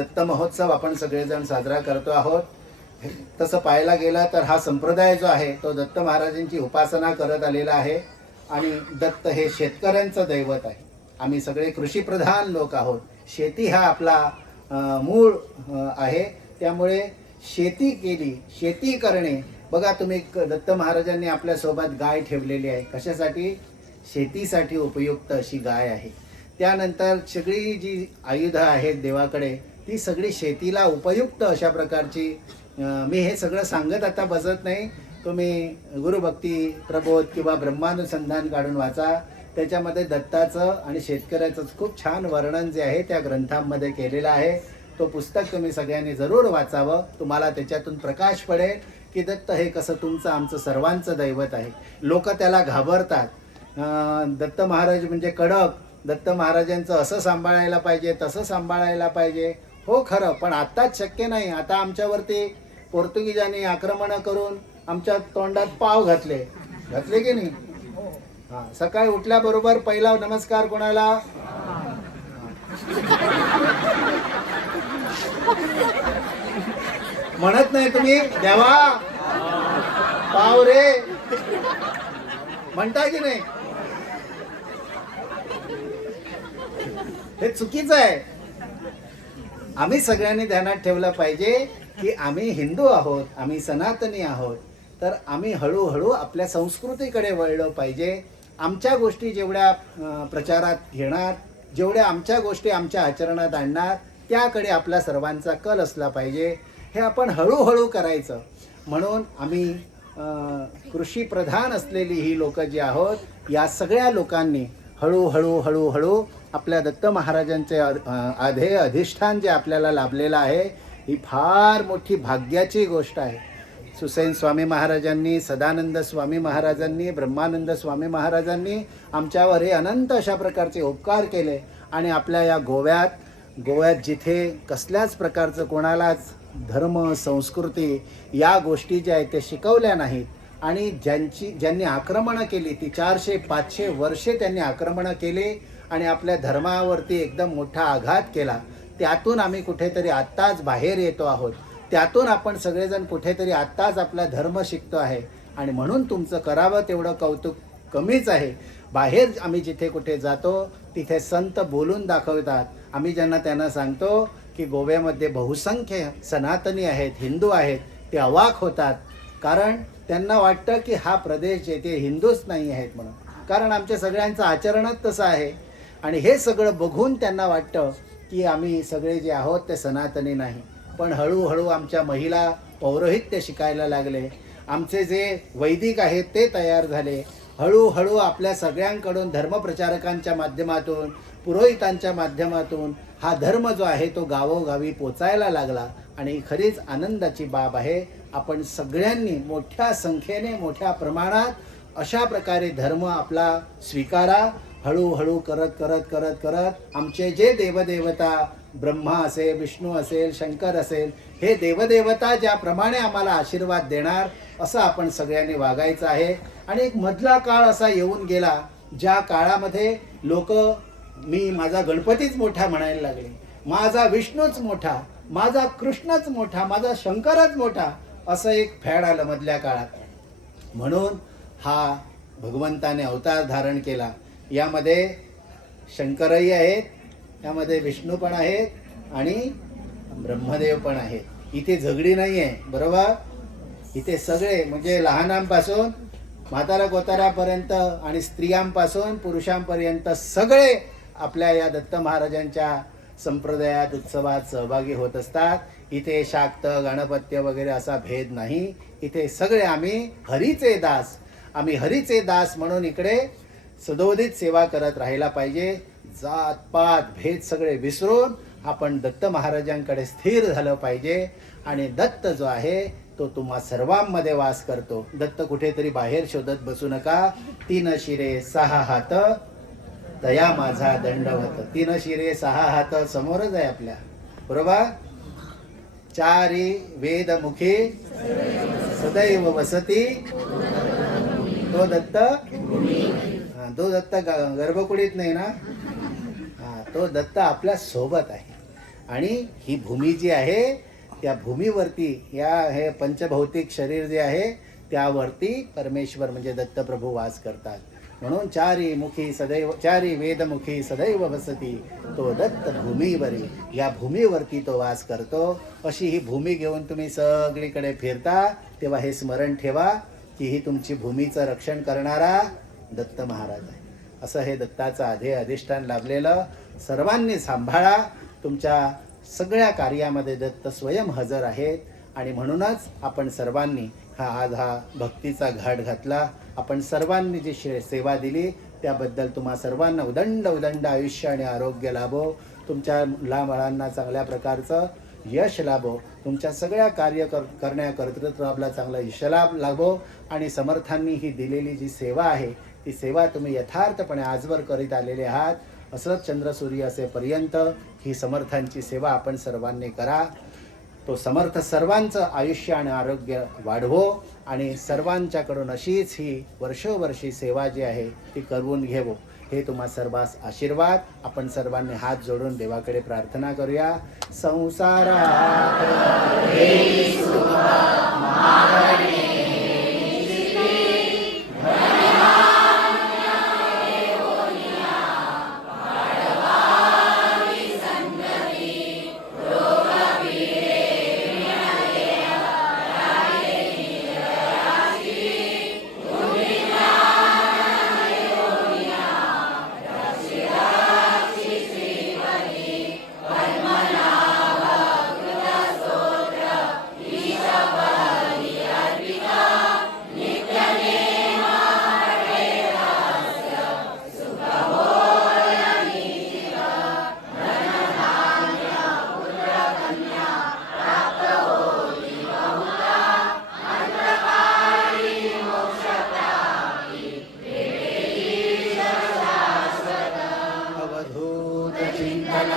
दत्त महोत्सव आपण सगळेजण साजरा करतो आहोत. तसं पाहायला गेलं तर हा संप्रदाय जो आहे तो दत्त महाराजांची उपासना करत आलेला आहे आणि दत्त हे शेतकऱ्यांचं दैवत आहे. आम्ही सगळे कृषीप्रधान लोक आहोत. शेती हा आपला मूळ आहे. त्यामुळे शेती केली, शेती करणे. बघा तुम्ही, दत्त महाराजांनी आपल्यासोबत गाय ठेवलेली आहे. कशासाठी? शेतीसाठी उपयुक्त अशी गाय आहे. त्यानंतर सगळी जी आयुधं आहेत देवाकडे ती सगळी शेतीला उपयुक्त अशा प्रकारची. मी हे सगळं सांगत आता बसत नाही. तुम्ही गुरुभक्ती प्रबोध किंवा ब्रह्मानुसंधान काढून वाचा. त्याच्यामध्ये दत्ताचं आणि शेतकऱ्याचं खूप छान वर्णन जे आहे त्या ग्रंथांमध्ये केलेलं आहे. तो पुस्तक तुम्ही सगळ्यांनी जरूर वाचावं. तुम्हाला त्याच्यातून प्रकाश पडेल की दत्त हे कसं तुमचं आमचं सर्वांचं दैवत आहे. लोक त्याला घाबरतात. दत्त महाराज म्हणजे कडक, दत्त महाराजांचं असं सांभाळायला पाहिजे, तसं सांभाळायला पाहिजे. हो खरं, पण आत्ताच शक्य नाही. आता आमच्यावरती पोर्तुगीजांनी आक्रमण करून आमच्या तोंडात पाव घातले की नाही? हां, सकाळी उठल्याबरोबर पहिला नमस्कार कोणाला? म्हणत नाही तुम्ही देवा पाव रे म्हणता की नाही? हे चुकीचं आहे. आम्ही सगळ्यांनी ध्यानात ठेवलं पाहिजे की आम्ही हिंदू आहोत, आम्ही सनातनी आहोत. तर आम्ही हळूहळू आपल्या संस्कृतीकडे वळलं पाहिजे. आमच्या गोष्टी जेवढ्या प्रचारात घेणार, जेवढ्या आमच्या गोष्टी आमच्या आचरणात आणणार, त्याकडे आपला सर्वांचा कल असला पाहिजे. हे आपण हळूहळू करायचं. म्हणून आम्ही कृषीप्रधान असलेली ही लोक जी आहोत, या सगळ्या लोकांनी हळूहळू आपल्या दत्त महाराजांचे अधिष्ठान जे आपल्याला लाभलेलं आहे, ही फार मोठी भाग्याची गोष्ट आहे. सुसैन स्वामी महाराजांनी, सदानंद स्वामी महाराजांनी, ब्रह्मानंद स्वामी महाराजांनी आमच्यावर हे अनंत अशा प्रकारचे उपकार केले. आणि आपल्या या गोव्यात जिथे कसल्याच प्रकारचं कोणालाच धर्म, संस्कृती या गोष्टी ज्या आहेत ते शिकवल्या नाहीत आणि ज्यांनी आक्रमणं केली, ती 400-500 वर्षे त्यांनी आक्रमणं केली आणि आपल्या धर्मावरती एकदम मोठा आघात केला. त्यातून आम्ही कुठेतरी आत्ताच बाहेर येतो आहोत. त्यातून आपण सगळेजण कुठेतरी आत्ताच आपला धर्म शिकतो आहे. आणि म्हणून तुमचं करावं तेवढं कौतुक कमीच आहे. बाहेर आम्ही जिथे कुठे जातो तिथे संत बोलून दाखवतात. आम्ही त्यांना सांगतो की गोव्यामध्ये बहुसंख्य सनातनी आहेत, हिंदू आहेत. ते अवाक होतात, कारण त्यांना वाटतं की हा प्रदेश जेथे हिंदूच नाही आहेत म्हणून. कारण आमच्या सगळ्यांचं आचरणच तसं आहे. आणि हे सगळं बघून त्यांना वाटतं की आम्ही सगळे जे आहोत ते सनातनी नाही. पण हळूहळू आमच्या महिला पौरोहित्य शिकायला लागले. आमचे जे वैदिक आहेत ते तयार झाले. हळूहळू आपल्या सगळ्यांकडून धर्मप्रचारकांच्या माध्यमातून, पुरोहितांच्या माध्यमातून हा धर्म जो आहे तो गावोगावी पोचायला लागला. आणि खरीच आनंदाची बाब आहे. आपण सगळ्यांनी मोठ्या संख्येने, मोठ्या प्रमाणात अशा प्रकारे धर्म आपला स्वीकारा. हळूहळू करत आमचे जे देवदेवता, ब्रह्मा असेल, विष्णू असेल, शंकर असेल, हे देवदेवता ज्याप्रमाणे आम्हाला आशीर्वाद देणार असं आपण सगळ्यांनी वागायचं आहे. आणि एक मधला काळ असा येऊन गेला ज्या काळामध्ये लोक माझा गणपतीच मोठा म्हणायला लागले, माझा विष्णूच मोठा, माझा कृष्णच मोठा, माझा शंकरच मोठा, असं एक फॅड आलं मधल्या काळात. म्हणून हा भगवंताने अवतार धारण केला. यामध्ये शंकरही आहेत, यामध्ये विष्णू पण आहेत आणि ब्रह्मदेव पण आहेत. इथे झगडी नाही आहे, बरोबर? इथे सगळे म्हणजे लहानांपासून म्हातारा कोतारापर्यंत आणि स्त्रियांपासून पुरुषांपर्यंत सगळे आपल्या या दत्त महाराजांच्या संप्रदायात, उत्सवात सहभागी होत असतात. इथे शाक्त, गणपत्य वगैरे असा भेद नाही. इथे सगळे आम्ही हरीचे दास. आम्ही हरीचे दास म्हणून इकडे सदोदित सेवा करत राहायला पाहिजे. जात पात भेद सगळे विसरून आपण दत्त महाराजांकडे स्थिर झालं पाहिजे. आणि दत्त जो आहे तो तुम्हा सर्वांमध्ये वास करतो. दत्त कुठेतरी बाहेर शोधत बसू नका. 3 शिरे 6 हात दया माझा दंडवत. 3 शिरे 6 हात समोरच आहे आपल्या, बरोबर? 4 वेदमुखी सदैव वसती तो दत्त. तो दत्त गर्भकुडीत नाही ना. तो दत्त आपल्या सोबत आहे. आणि ही भूमी जी आहे त्या भूमीवरती हे पंचभौतिक शरीर जे आहे त्यावरती परमेश्वर म्हणजे दत्तप्रभू वास करतात. म्हणून चारी वेदमुखी सदैव वसती तो दत्त भूमीवरी, या भूमीवरती तो वास करतो. अशी ही भूमी घेऊन तुम्ही सगळीकडे फिरता तेव्हा हे स्मरण ठेवा की ही तुमची भूमीचं रक्षण करणारा दत्त महाराज आहे. असं हे दत्ताचं अधिष्ठान लाभलेलं सर्वांनी सांभाळा. तुमच्या सगळ्या कार्यामध्ये दत्त स्वयं हजर आहेत आणि म्हणूनच आपण सर्वांनी आज हा भक्तीचा घाट घातला. आपण सर्वांनी जी सेवा दिली त्याबद्दल तुम्हा सर्वांना उदंड आयुष्य आणि आरोग्य लाभो. तुमच्या मुलाबाळांना चांगल्या प्रकारचं यश लाभो. तुमच्या सगळ्या कार्य कर्तृत्वाला चांगला यशलाभ लाभो. आणि समर्थांनी ही दिलेली जी सेवा आहे ती सेवा तुम्ही यथार्थपणे आजवर करीत आलेले आहात. असंच चंद्रसूर्य असेपर्यंत ही समर्थांची सेवा आपण सर्वांनी करा. तो समर्थ सर्वांचं आयुष्य आणि आरोग्य वाढवो आणि सर्वांच्याकडून अशीच ही वर्षोवर्षी सेवा जी आहे ती करून घेवो. हे तुम्हा सर्वांस आशीर्वाद. आपण सर्वांनी हात जोडून देवाकडे प्रार्थना करूया. संसारात चिंतन